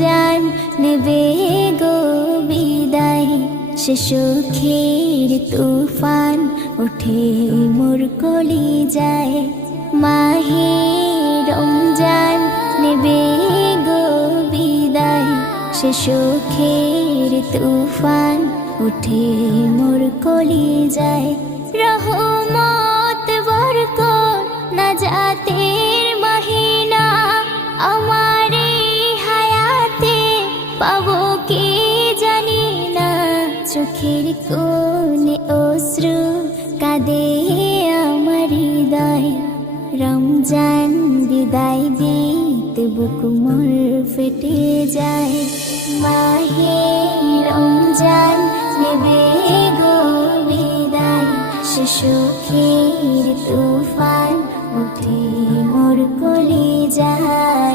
রমজান নেবে গো বিদায়, সে সুখের তুফান ওঠে মোর কলিজায়। মাহে রমজান নেবে গো বিদায়, সে সুখের তুফান ওঠে মোর কলিজায়। রহমত বরকত নাজাতের মহিনা, আমার হায়াতে পাবো কি জানি না। চোখের কোণে অশ্রু কাঁদে আমার হৃদয়, রমজান বিদায় দিতে বুক মোর ফেটে যায়। মাহে রমজান নেবে গো বিদায়, সে সুখের তুফান ওঠে মোর কলিজায়।